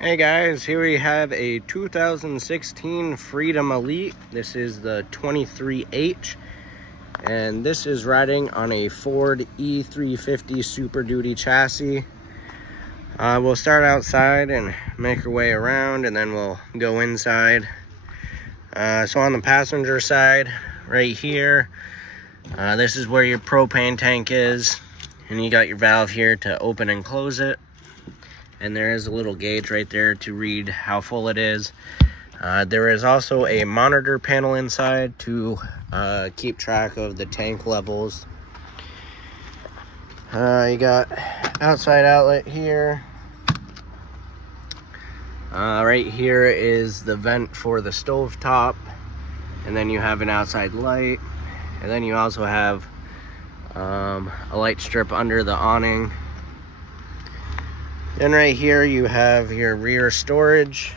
Hey guys, here we have a 2016 Freedom Elite. This is the 23H, and this is riding on a Ford E350 Super Duty chassis. We'll start outside and make our way around, and then we'll go inside. So on the passenger side, right here, this is where your propane tank is, and you got your valve here to open and close it. And there is a little gauge right there to read how full it is. There is also a monitor panel inside to keep track of the tank levels. You got outside outlet here. Right here is the vent for the stove top, and then you have an outside light, and then you also have a light strip under the awning. Then right here you have your rear storage,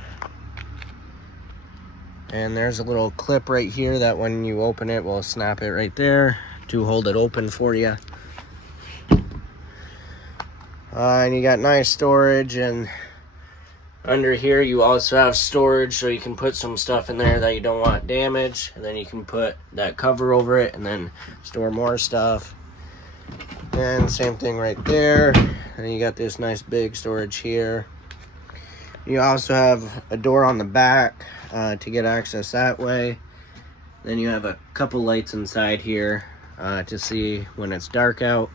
and there's a little clip right here that when you open it will snap it right there to hold it open for you. And you got nice storage, and under here you also have storage so you can put some stuff in there that you don't want damaged, and then you can put that cover over it and then store more stuff. And same thing right there. And you got this nice big storage here. You also have a door on the back to get access that way. Then you have a couple lights inside here to see when it's dark out.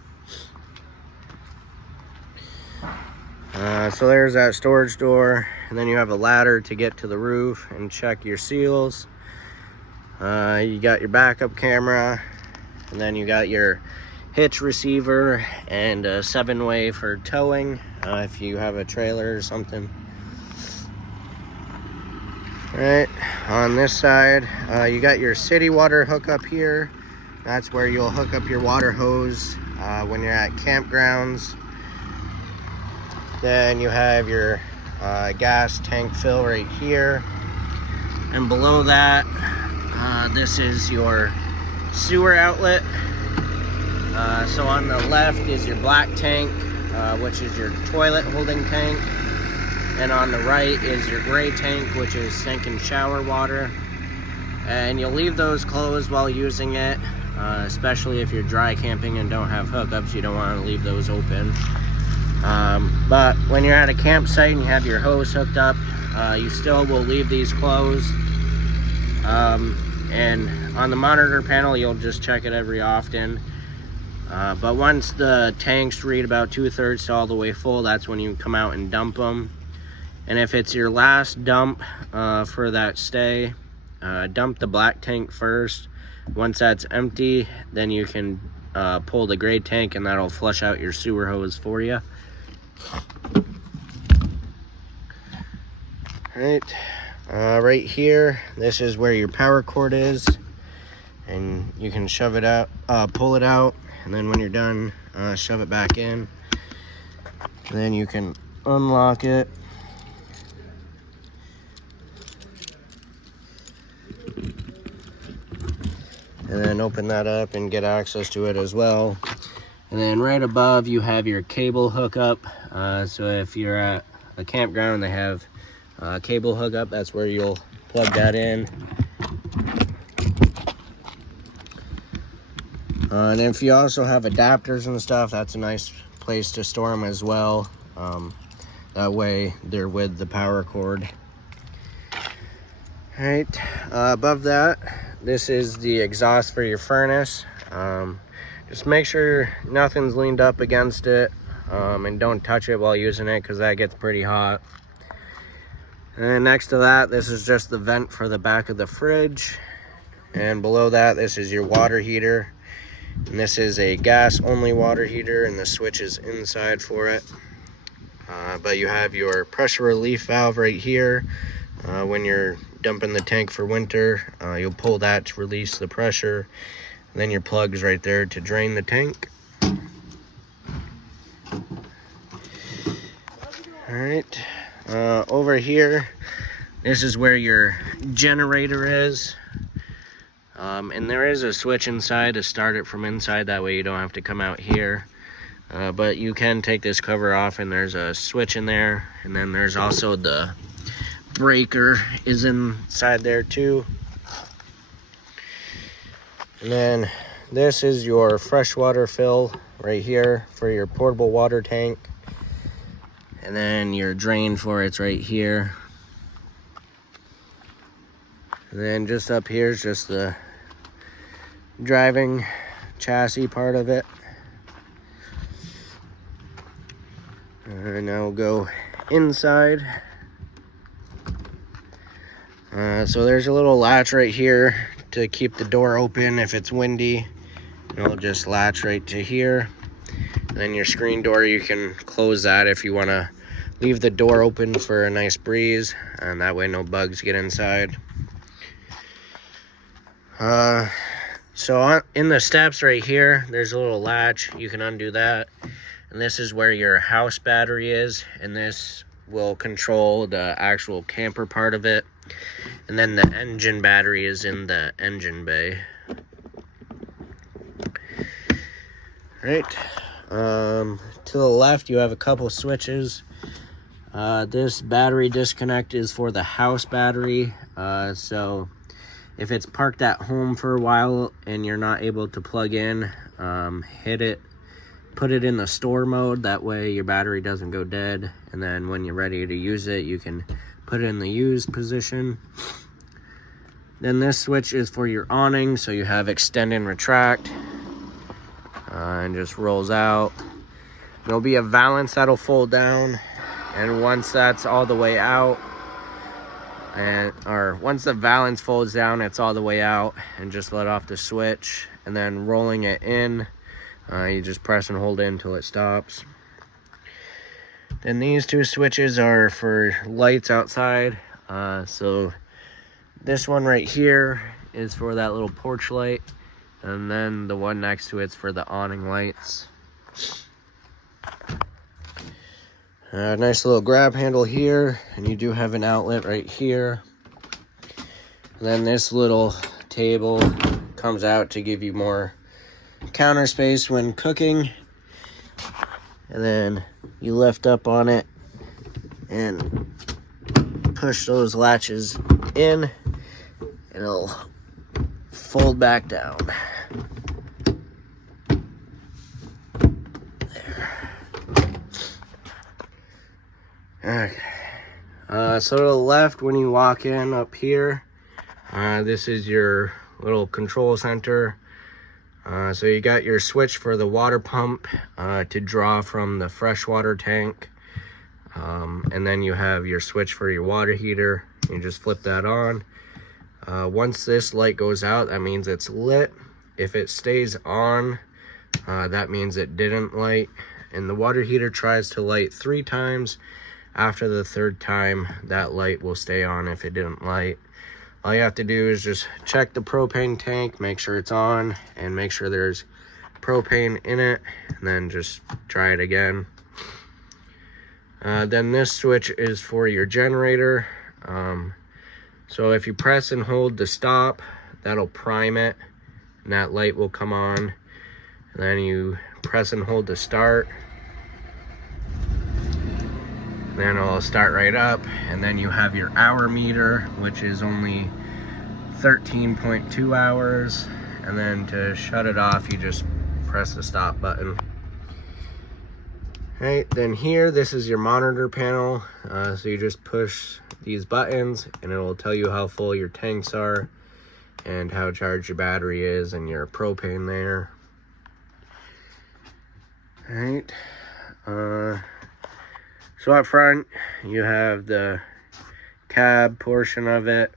So there's that storage door, and then you have a ladder to get to the roof and check your seals. You got your backup camera, and then you got your hitch receiver and a 7-way for towing if you have a trailer or something. Right on this side, you got your city water hookup here. That's where you'll hook up your water hose when you're at campgrounds. Then you have your gas tank fill right here, and below that this is your sewer outlet. So on the left is your black tank, which is your toilet holding tank, and on the right is your gray tank, which is sink and shower water. And you'll leave those closed while using it, especially if you're dry camping and don't have hookups. You don't want to leave those open. But when you're at a campsite and you have your hose hooked up, you still will leave these closed. And on the monitor panel, you'll just check it every often. But once the tanks read about 2/3 to all the way full, that's when you come out and dump them. And if it's your last dump for that stay, dump the black tank first. Once that's empty, then you can pull the gray tank, and that'll flush out your sewer hose for you. Right here, this is where your power cord is, and you can shove it out, pull it out, and then when you're done, shove it back in. And then you can unlock it. And then open that up and get access to it as well. And then right above you have your cable hookup. So if you're at a campground, they have cable hookup. That's where you'll plug that in. And if you also have adapters and stuff, that's a nice place to store them as well. That way they're with the power cord. Right, above that, this is the exhaust for your furnace. Just make sure nothing's leaned up against it, and don't touch it while using it, because that gets pretty hot. And then next to that, this is just the vent for the back of the fridge. And below that, this is your water heater. And this is a gas only water heater, and the switch is inside for it. But you have your pressure relief valve right here. When you're dumping the tank for winter, you'll pull that to release the pressure. And then your plug's right there to drain the tank. Alright, over here, this is where your generator is. And there is a switch inside to start it from inside, that way you don't have to come out here. But you can take this cover off, and there's a switch in there, and then there's also the breaker is inside there too. And then this is your freshwater fill right here for your portable water tank, and then your drain for it's right here. And then just up here is just the driving chassis part of it. And now we'll go inside. So there's a little latch right here to keep the door open if it's windy. It'll just latch right to here. And then your screen door, you can close that if you want to leave the door open for a nice breeze, and that way no bugs get inside. So in the steps right here, there's a little latch. You can undo that. And this is where your house battery is, and this will control the actual camper part of it. And then the engine battery is in the engine bay. Right. To the left, you have a couple switches. This battery disconnect is for the house battery. So if it's parked at home for a while and you're not able to plug in, hit it. Put it in the store mode, that way your battery doesn't go dead, and then when you're ready to use it, you can put it in the used position. Then this switch is for your awning, so you have extend and retract, and just rolls out. There'll be a valance that'll fold down, and once that's all the way out, once the valance folds down, it's all the way out, and just let off the switch, and then rolling it in, you just press and hold it until it stops. Then these two switches are for lights outside. So this one right here is for that little porch light, and then the one next to it's for the awning lights. Nice little grab handle here, and you do have an outlet right here. And then this little table comes out to give you more counter space when cooking. And then you lift up on it and push those latches in, and it'll fold back down. There. Okay. So to the left, when you walk in up here, this is your little control center. So you got your switch for the water pump to draw from the freshwater tank. And then you have your switch for your water heater. You just flip that on. Once this light goes out, that means it's lit. If it stays on, that means it didn't light. And the water heater tries to light 3 times. After the 3rd time, that light will stay on if it didn't light. All you have to do is just check the propane tank, make sure it's on, and make sure there's propane in it, and then just try it again. Then this switch is for your generator. So if you press and hold the stop, that'll prime it, and that light will come on. And then you press and hold the start, then it'll start right up. And then you have your hour meter, which is only 13.2 hours. And then to shut it off, you just press the stop button. Right, then here, this is your monitor panel. So you just push these buttons, and it will tell you how full your tanks are and how charged your battery is and your propane there. All right. So up front, you have the cab portion of it,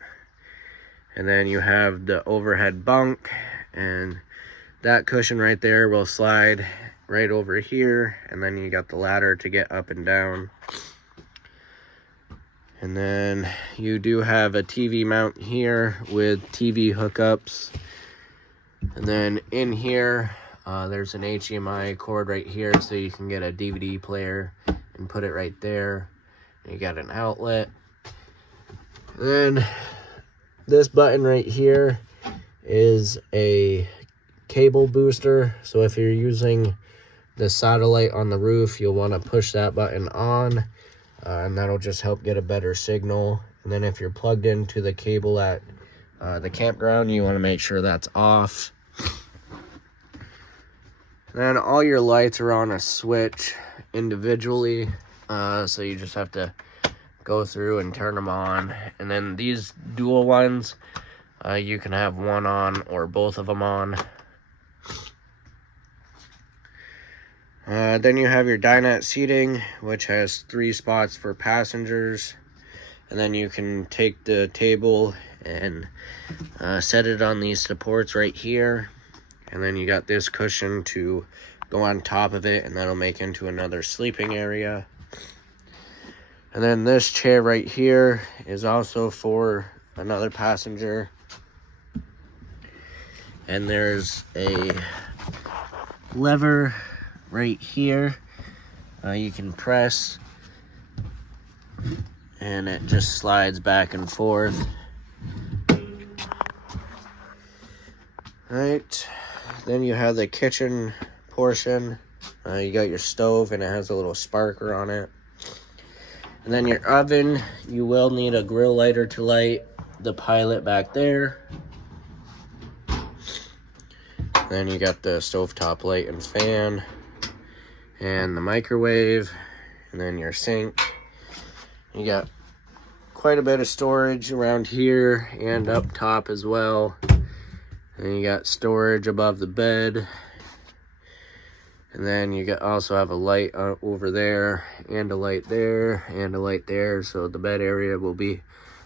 and then you have the overhead bunk, and that cushion right there will slide right over here, and then you got the ladder to get up and down. And then you do have a TV mount here with TV hookups, and then in here there's an HDMI cord right here, so you can get a DVD player and put it right there. You got an outlet. And then this button right here is a cable booster. So if you're using the satellite on the roof, you'll want to push that button on, and that'll just help get a better signal. And then if you're plugged into the cable at the campground, you want to make sure that's off. And then all your lights are on a switch individually, so you just have to go through and turn them on. And then these dual ones, you can have one on or both of them on. Then you have your dinette seating, which has 3 spots for passengers. And then you can take the table and set it on these supports right here. And then you got this cushion to go on top of it, and that'll make into another sleeping area. And then this chair right here is also for another passenger. And there's a lever right here you can press, and it just slides back and forth. Right, then you have the kitchen portion. You got your stove, and it has a little sparker on it. And then your oven, you will need a grill lighter to light the Pilot back there. Then you got the stovetop light and fan, and the microwave, and then your sink. You got quite a bit of storage around here and up top as well. And you got storage above the bed. And then you also have a light over there, and a light there, and a light there, so the bed area will be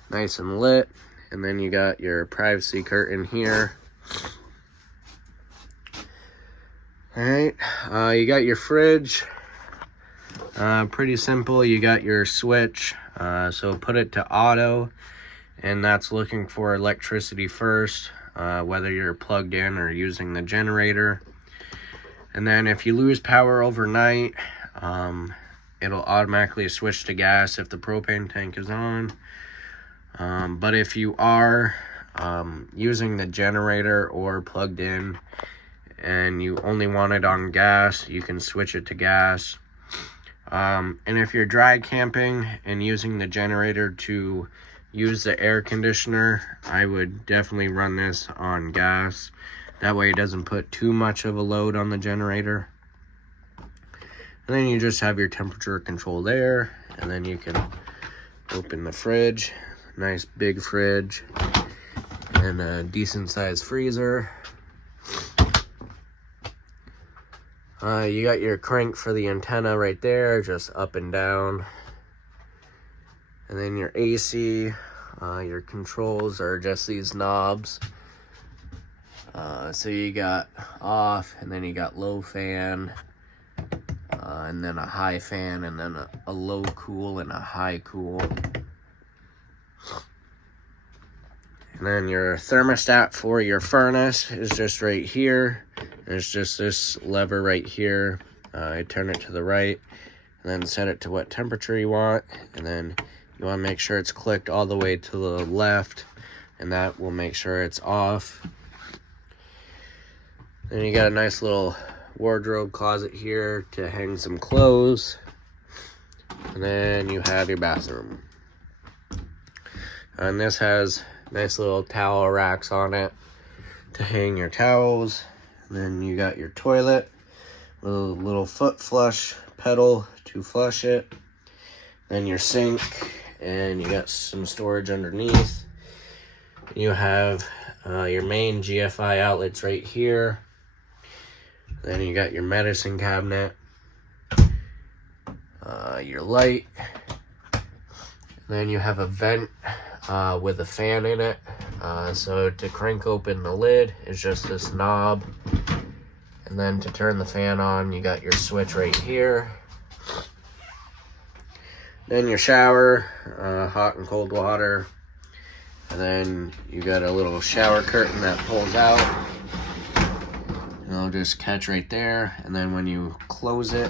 nice and lit. And then you got your privacy curtain here. Alright, you got your fridge. Pretty simple. You got your switch, so put it to auto, and that's looking for electricity first, whether you're plugged in or using the generator. And then if you lose power overnight, it'll automatically switch to gas if the propane tank is on. But if you are using the generator or plugged in and you only want it on gas, you can switch it to gas. And if you're dry camping and using the generator to use the air conditioner, I would definitely run this on gas. That way it doesn't put too much of a load on the generator. And then you just have your temperature control there. And then you can open the fridge. Nice big fridge. And a decent sized freezer. You got your crank for the antenna right there, just up and down. And then your AC, your controls are just these knobs. So you got off, and then you got low fan, and then a high fan, and then a low cool and a high cool. And then your thermostat for your furnace is just right here. There's just this lever right here. I turn it to the right, and then set it to what temperature you want. And then you want to make sure it's clicked all the way to the left, and that will make sure it's off. Then you got a nice little wardrobe closet here to hang some clothes. And then you have your bathroom. And this has nice little towel racks on it to hang your towels. And then you got your toilet with a little foot flush pedal to flush it. Then your sink, and you got some storage underneath. You have your main GFI outlets right here. Then you got your medicine cabinet, your light. Then you have a vent with a fan in it. So to crank open the lid is just this knob. And then to turn the fan on, you got your switch right here. Then your shower, hot and cold water. And then you got a little shower curtain that pulls out. It'll just catch right there, and then when you close it,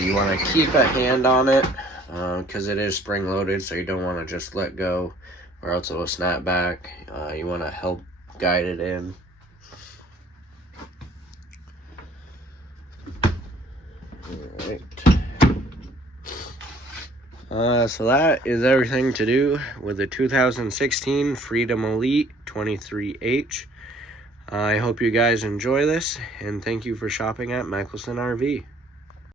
you want to keep a hand on it because it is spring loaded, so you don't want to just let go or else it will snap back. You want to help guide it in. Alright. So that is everything to do with the 2016 Freedom Elite 23H. I hope you guys enjoy this, and thank you for shopping at Michelson RV.